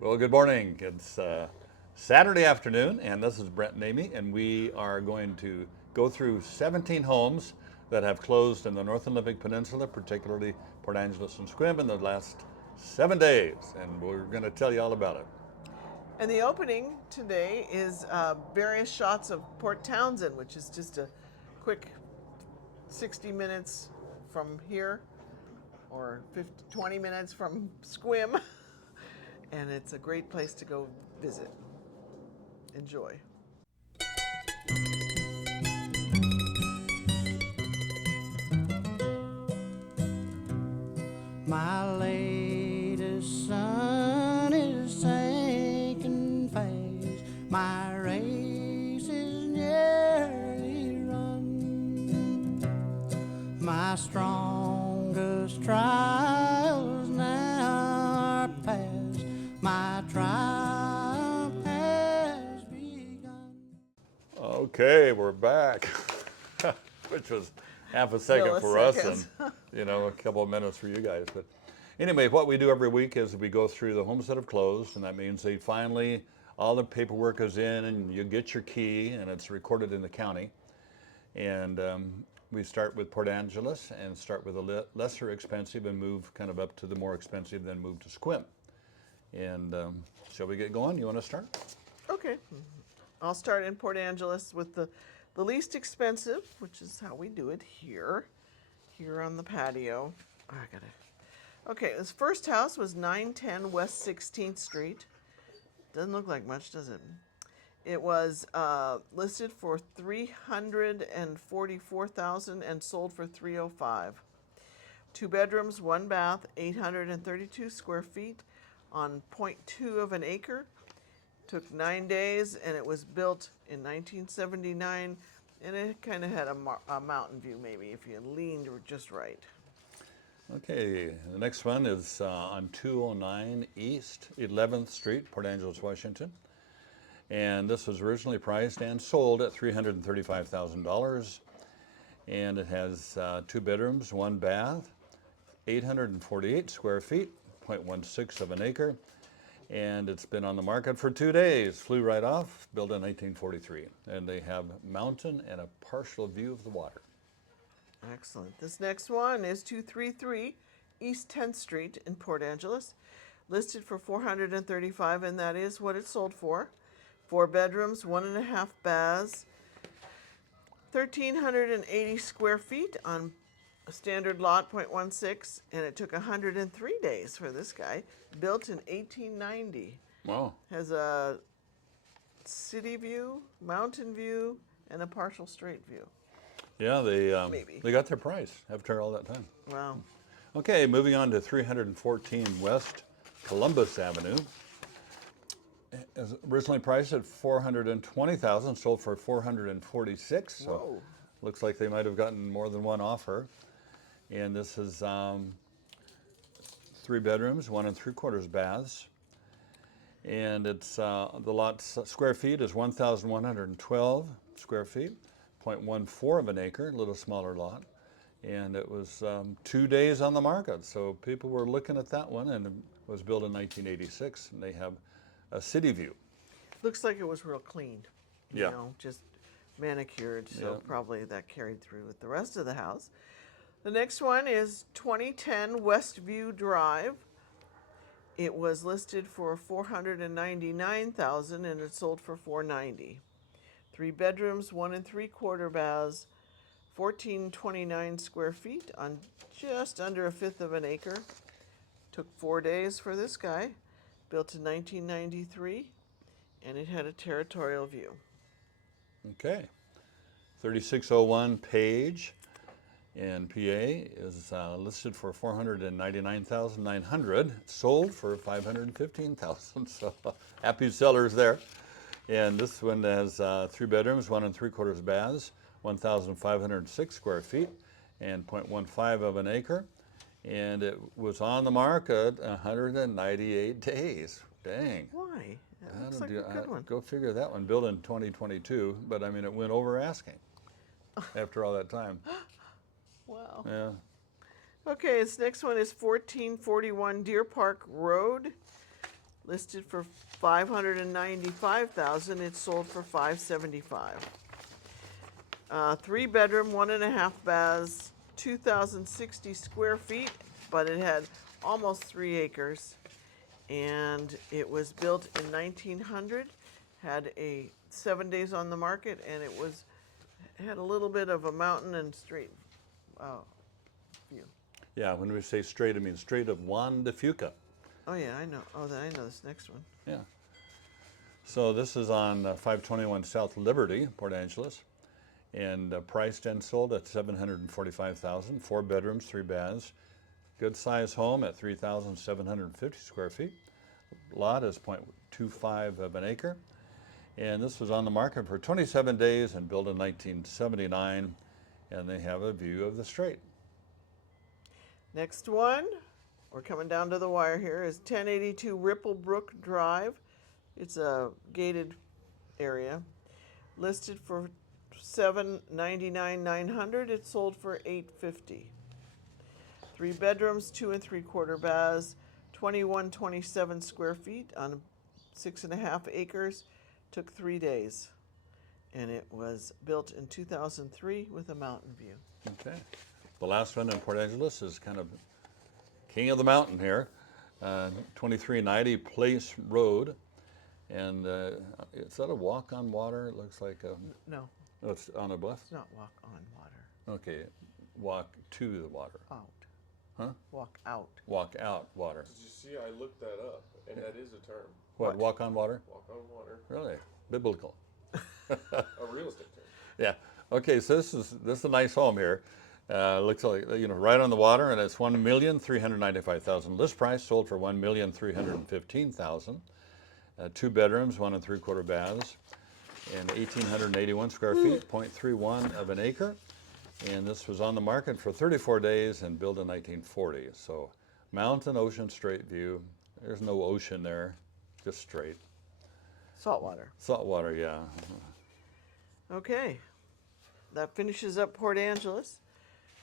Well, good morning. It's Saturday afternoon, and this is Brent and Amy, and we are going to go through 17 homes that have closed in the North Olympic Peninsula, particularly Port Angeles and Sequim, in the last 7 days, and we're going to tell you all about it. And the opening today is various shots of Port Townsend, which is just a quick 60 minutes from here, or 20 minutes from Sequim. And it's a great place to go visit. Enjoy. My latest sun is sinking fast. My race is nearly run. My strongest trials now are past. My triumph has begun. Okay, we're back, which was half a second Still a for us second. and a couple of minutes for you guys. But anyway, what we do every week is we go through the homes that have closed, and that means they finally, all the paperwork is in and you get your key and it's recorded in the county. And we start with Port Angeles and start with the lesser expensive and move kind of up to the more expensive, then move to Sequim. And shall we get going? You want to start? Okay. I'll start in Port Angeles with the least expensive, which is how we do it here on the patio. Okay, this first house was 910 West 16th Street. Doesn't look like much, does it? It was listed for $344,000 and sold for $305,000. 2 bedrooms, 1 bath, 832 square feet on 0.2 of an acre. Took 9 days, and it was built in 1979, and it kind of had a mountain view, maybe, if you leaned just right. Okay, the next one is on 209 East 11th Street, Port Angeles, Washington. And this was originally priced and sold at $335,000. And it has 2 bedrooms, 1 bath, 848 square feet, 0.16 of an acre. And it's been on the market for 2 days, flew right off, built in 1943. And they have mountain and a partial view of the water. Excellent. This next one is 233 East 10th Street in Port Angeles, listed for $435,000, and that is what it sold for. 4 bedrooms, 1.5 baths, 1,380 square feet on a standard lot, 0.16, and it took 103 days for this guy. Built in 1890. Wow. Has a city view, mountain view, and a partial straight view. Yeah, Maybe. they got their price after all that time. Wow. Okay, moving on to 314 West Columbus Avenue. It was originally priced at $420,000, sold for $446,000. So Whoa. looks like they might have gotten more than one offer. And this is 3 bedrooms, 1 3/4 baths. And it's the lot's square feet is 1,112 square feet, 0.14 of an acre, a little smaller lot. And it was 2 days on the market. So people were looking at that one, and it was built in 1986, and they have a city view. Looks like it was real clean. Yeah. Just manicured, so Yeah. probably that carried through with the rest of the house. The next one is 2010 Westview Drive. It was listed for $499,000 and it sold for $490,000. 3 bedrooms, 1 3/4 baths, 1,429 square feet on just under 1/5 of an acre. Took 4 days for this guy. Built in 1993, and it had a territorial view. Okay. 3601 Page in PA is listed for $499,900, sold for $515,000. So happy sellers there. And this one has 3 bedrooms, 1 3/4 baths, 1,506 square feet, and 0.15 of an acre. And it was on the market 198 days. Dang. Why? That looks like a good one. Go figure that one. Built in 2022, but I mean, it went over asking after all that time. Wow. Yeah. Okay, this next one is 1441 Deer Park Road, listed for $595,000. It sold for $575,000. 3-bedroom, 1.5 baths, 2,060 square feet, but it had almost 3 acres. And it was built in 1900, had 7 days on the market, and it had a little bit of a mountain and straight view. Yeah, when we say strait, I mean Strait of Juan de Fuca. Oh yeah, I know. Oh, then I know this next one. Yeah. So this is on 521 South Liberty, Port Angeles, and priced and sold at $745,000. 4 bedrooms, 3 baths. Good size home at 3,750 square feet. Lot is 0.25 of an acre. And this was on the market for 27 days and built in 1979. And they have a view of the strait. Next one, we're coming down to the wire here, is 1082 Ripplebrook Drive. It's a gated area. Listed for $799,900. It sold for $850,000. 3 bedrooms, 2 3/4 baths, 2127 square feet on 6.5 acres. Took 3 days. And it was built in 2003 with a mountain view. Okay. The last one in Port Angeles is kind of king of the mountain here. 2390 Place Road. And is that a walk on water? It looks like a... No, Oh, it's on a bluff? it's not walk on water. Okay. Walk to the water. Out. Huh? Walk out. Walk out water. Did you see? I looked that up, and that is a term. What? Walk on water? Walk on water. Really? Biblical. A real estate term. Yeah. Okay. So this is a nice home here. Looks like right on the water, and it's $1,395,000 list price. Sold for $1,315,000. 2 bedrooms, 1 3/4 baths, and 1,881 square feet, 0.31 of an acre. And this was on the market for 34 days and built in 1940. So mountain, ocean, straight view. There's no ocean there, just straight. Saltwater. Saltwater, yeah. Okay. That finishes up Port Angeles.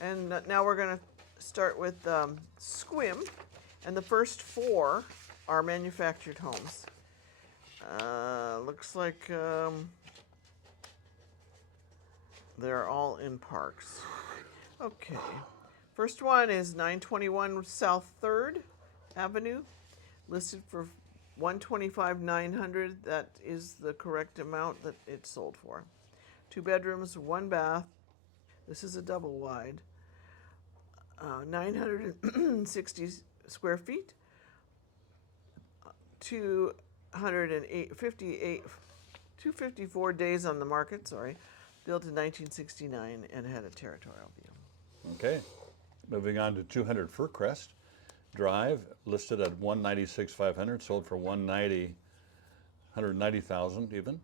And now we're going to start with Sequim. And the first 4 are manufactured homes. Looks like they're all in parks. Okay. First one is 921 South 3rd Avenue, listed for $125,900. That is the correct amount that it sold for. 2 bedrooms, 1 bath. This is a double wide. 960 square feet. 254 days on the market, sorry. Built in 1969 and had a territorial view. Okay. Moving on to 200 Fircrest Drive, listed at $196,500, sold for $190,000 even.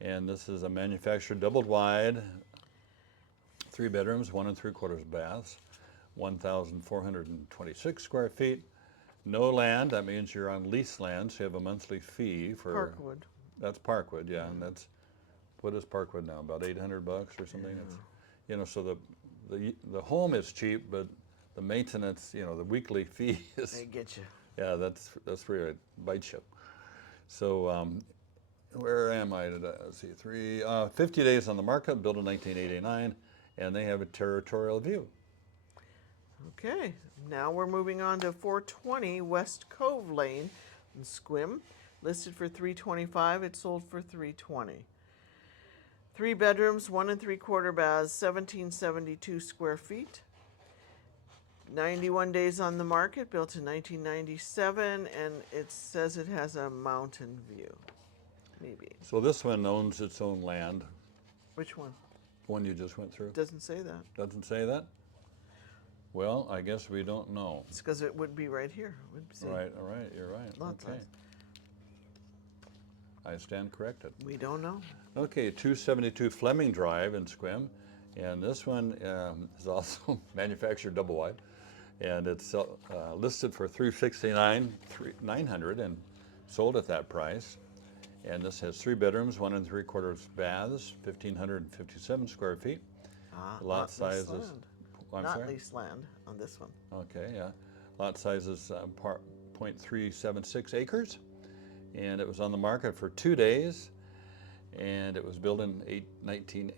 And this is a manufactured doubled wide, 3 bedrooms, 1 3/4 baths, 1,426 square feet. No land, that means you're on lease land, so you have a monthly fee for... Parkwood. That's Parkwood, yeah, and that's, what is Parkwood now, about $800 or something? Yeah. It's, so the home is cheap, but the maintenance, the weekly fee is... They get you. Yeah, that's really bites you. So where am I today? Let's see, 50 days on the market, built in 1989, and they have a territorial view. Okay, now we're moving on to 420 West Cove Lane in Sequim, listed for $325,000. It sold for $320,000. 3 bedrooms, 1 3/4 baths, 1,772 square feet. 91 days on the market, built in 1997, and it says it has a mountain view. Maybe. So this one owns its own land. Which one? The one you just went through. Doesn't say that. Doesn't say that? Well, I guess we don't know. It's because it would be right here. It would say Right, all right, you're right. lot Okay. size. I stand corrected. We don't know. Okay, 272 Fleming Drive in Sequim, and this one is also manufactured double wide, and it's listed for $369,900 and sold at that price. And this has 3 bedrooms, 1 3/4 baths, 1,557 square feet. Lot Not size leased is land. I'm Not sorry? leased land on this one. Okay, yeah. Lot size is 0.376 acres. and it was on the market for 2 days, and it was built in 19,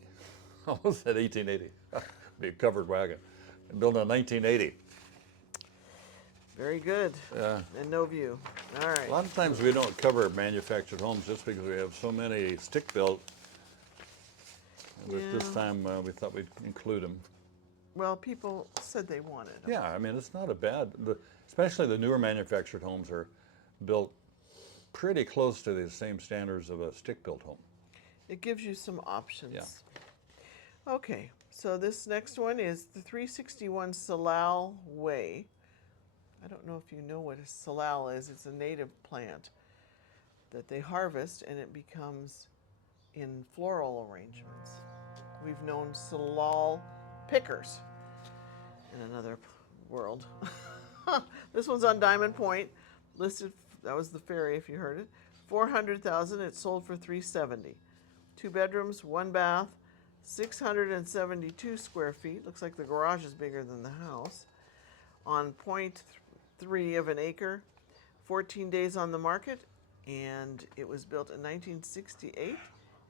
almost said 1880, be a covered wagon, built in 1980. Very good. Yeah. And no view. All A right. lot of times we don't cover manufactured homes just because we have so many stick-built. But this Yeah. time we thought we'd include them. Well, people said they wanted 'em. Yeah, I mean, it's not a bad, especially the newer manufactured homes are built pretty close to the same standards of a stick-built home. It gives you some options. Yeah. Okay, so this next one is the 361 Salal Way. I don't know if you know what a salal is. It's a native plant that they harvest and it becomes in floral arrangements. We've known salal pickers in another world. This one's on Diamond Point, listed, that was the ferry if you heard it, 400,000, it sold for 370. 2 bedrooms, 1 bath, 672 square feet. Looks like the garage is bigger than the house. On 0.3 of an acre, 14 days on the market, and it was built in 1968,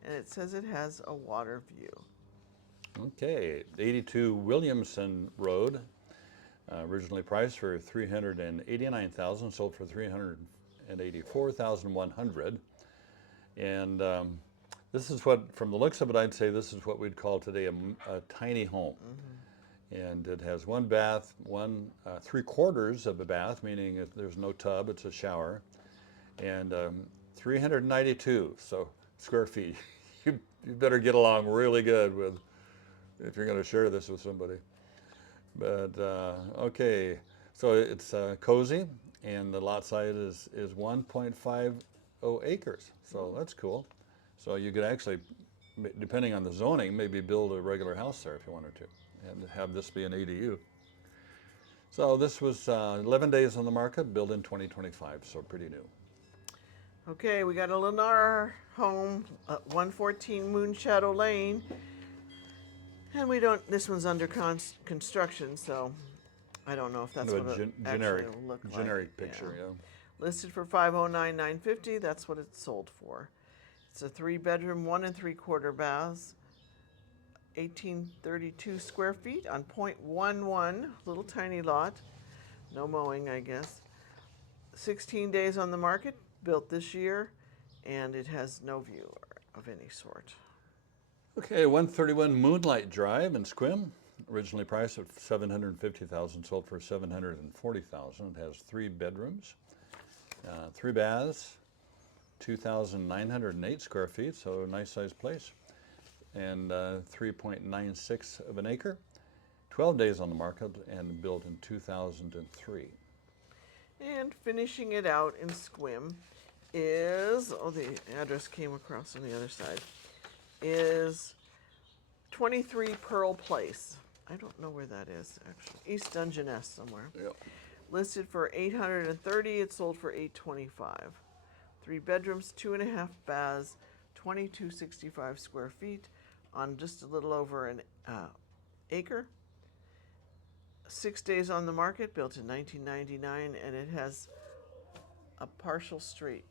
and it says it has a water view. Okay, 82 Williamson Road, originally priced for $389,000, sold for $384,100. And this is what, from the looks of it, I'd say this is what we'd call today a tiny home. And it has 1 bath, 3/4 of a bath, meaning there's no tub, it's a shower, and 392 square feet. You better get along really good with, if you're going to share this with somebody. But okay, so it's cozy, and the lot size is 1.50 acres, so that's cool. So you could actually, depending on the zoning, maybe build a regular house there if you wanted to, and have this be an ADU. So this was 11 days on the market, built in 2025, so pretty new. Okay, we got a Lennar home, 114 Moonshadow Lane. And we don't, this one's under construction, so I don't know if that's Kind what of a it generic, actually will look like. generic picture, yeah. Listed for $509,950, that's what it's sold for. It's a 3-bedroom, 1 3/4 baths, 1,832 square feet on 0.11, little tiny lot, no mowing, I guess. 16 days on the market, built this year, and it has no view of any sort. Okay, 131 Moonlight Drive in Sequim, originally priced at $750,000, sold for $740,000. It has 3 bedrooms, 3 baths, 2,908 square feet, so a nice sized place, and 3.96 of an acre. 12 days on the market and built in 2003. And finishing it out in Sequim is, oh, the address came across on the other side, is 23 Pearl Place. I don't know where that is, actually. East Dungeness somewhere. Yep. Listed for $830, it sold for $825. 3 bedrooms, 2.5 baths, 2,265 square feet on just a little over an acre. 6 days on the market, built in 1999, and it has a partial street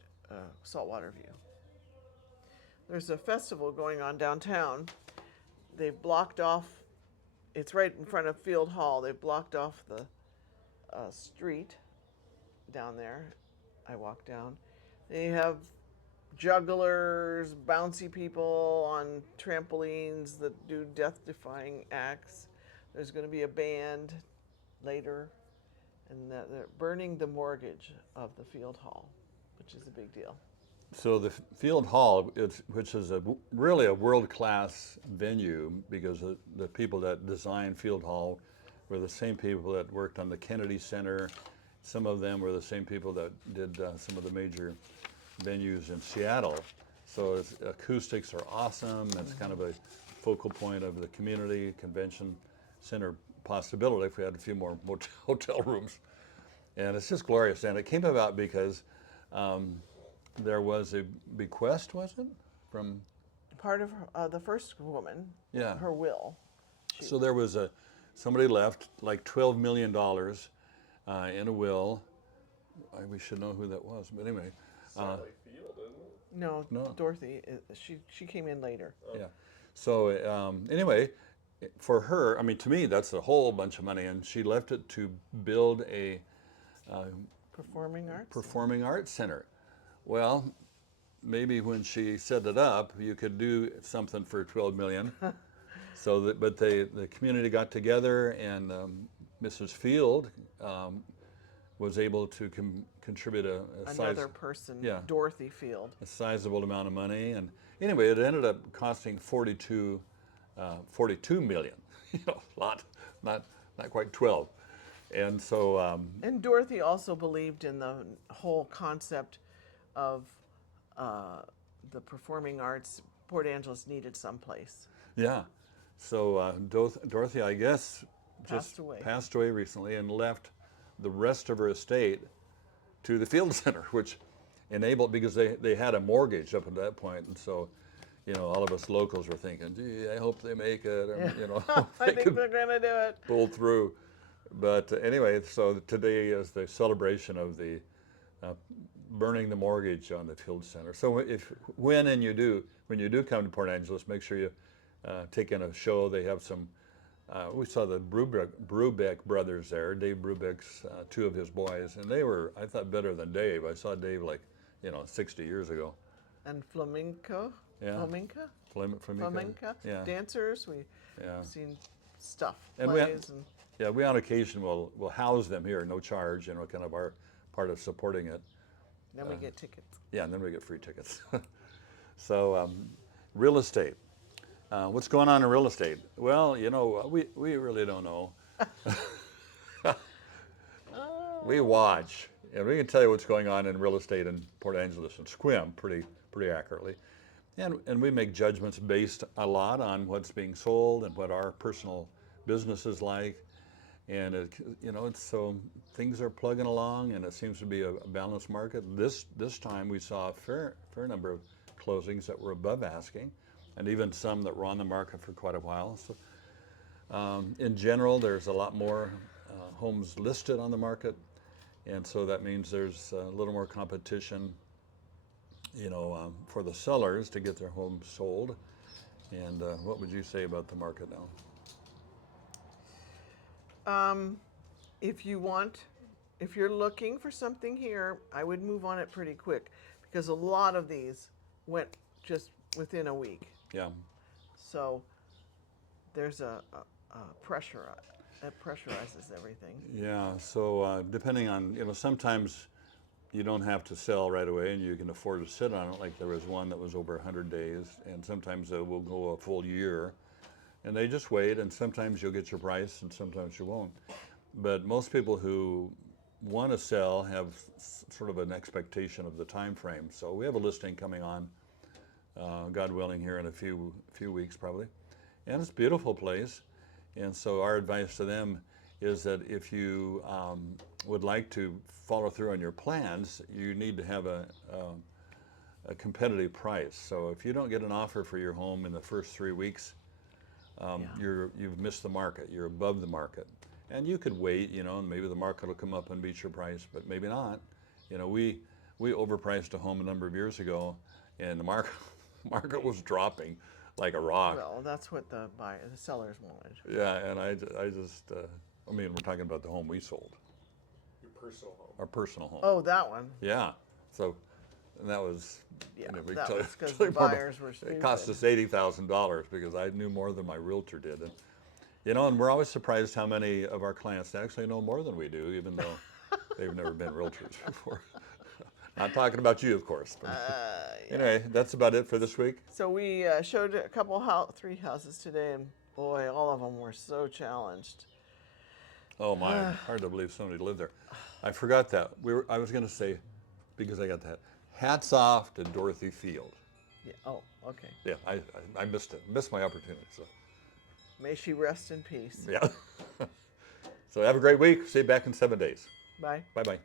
saltwater view. There's a festival going on downtown. They blocked off, it's right in front of Field Hall. They blocked off the street down there. I walked down. They have jugglers, bouncy people on trampolines that do death-defying acts. There's going to be a band later, and they're burning the mortgage of the Field Hall, which is a big deal. So the Field Hall, which is really a world-class venue, because the people that designed Field Hall were the same people that worked on the Kennedy Center. Some of them were the same people that did some of the major venues in Seattle. So its acoustics are awesome. It's kind of a focal point of the community convention center possibility if we had a few more hotel rooms. And it's just glorious. And it came about because there was a bequest, was it? From Part of the first woman, Yeah. her will. So there was somebody left like $12 million in a will. We should know who that was, but anyway. Sally No, No. Dorothy. She came in later. Yeah. So anyway, for her, I mean, to me, that's a whole bunch of money, and she left it to build a Performing arts. performing arts center. Well, maybe when she set it up, you could do something for 12 million. So that, but the community got together, and Mrs. Field was able to contribute Another person. Yeah. Dorothy Field. a sizable amount of money, and anyway, it ended up costing 42 million. You know, a lot, not quite 12. And so And Dorothy also believed in the whole concept of the performing arts. Port Angeles needed someplace. yeah, so Dorothy, I guess, just Passed away. Recently, and left the rest of her estate to the Field Center, which enabled, because they had a mortgage up at that point, and so, you know, all of us locals were thinking, gee, I hope they make it, or, you know, I they think could they're gonna do it. pull through. But anyway, so today is the celebration of the burning the mortgage on the Field Center. So when you do come to Port Angeles, make sure you take in a show. They have some. We saw the Brubeck brothers there. Dave Brubeck's two of his boys, and they were, I thought, better than Dave. I saw Dave like, 60 years ago. And flamenco. Yeah. Flamenca. Flamenco. Yeah. Dancers. We've Yeah. seen stuff. And Plays and Yeah, we on occasion will house them here, no charge, kind of our part of supporting it. then we get tickets. Yeah, and then we get free tickets. So, real estate. What's going on in real estate? Well, we really don't know. We watch, and we can tell you what's going on in real estate in Port Angeles and Sequim pretty accurately. And we make judgments based a lot on what's being sold and what our personal business is like. And it's so things are plugging along, and it seems to be a balanced market. This time we saw a fair number of closings that were above asking, and even some that were on the market for quite a while. So in general, there's a lot more homes listed on the market, and so that means there's a little more competition, for the sellers to get their homes sold. And what would you say about the market now? If you're looking for something here, I would move on it pretty quick, because a lot of these went just within a week. Yeah. So there's a pressure. It pressurizes everything. Yeah, so depending on, sometimes you don't have to sell right away and you can afford to sit on it. Like there was one that was over 100 days, and sometimes it will go a full year. And they just wait, and sometimes you'll get your price and sometimes you won't. But most people who want to sell have sort of an expectation of the time frame. So we have a listing coming on, God willing, here in a few weeks probably. And it's a beautiful place. And so our advice to them is that if you would like to follow through on your plans, you need to have a competitive price. So if you don't get an offer for your home in the first 3 weeks, you've missed the market. You're above the market. And you could wait, and maybe the market will come up and beat your price, but maybe not. We overpriced a home a number of years ago, and the market was dropping like a rock. Well, that's what the sellers wanted. Yeah, and I just, we're talking about the home we sold. Your personal home. Our personal home. Oh, that one. Yeah. So, and that was, Yeah, we that tell- was because tell the you more about- buyers were stupid. It cost us $80,000 because I knew more than my realtor did. And we're always surprised how many of our clients actually know more than we do, even though they've never been realtors before. Not talking about you, of course. But anyway, that's about it for this week. So we showed a three houses today, and boy, all of them were so challenged. Oh my, hard to believe somebody lived there. I forgot that. I was going to say, because I got that, hats off to Dorothy Field. Yeah. Oh, okay. Yeah, I missed it. Missed my opportunity. So May she rest in peace. yeah. So have a great week. See you back in 7 days. Bye. Bye-bye.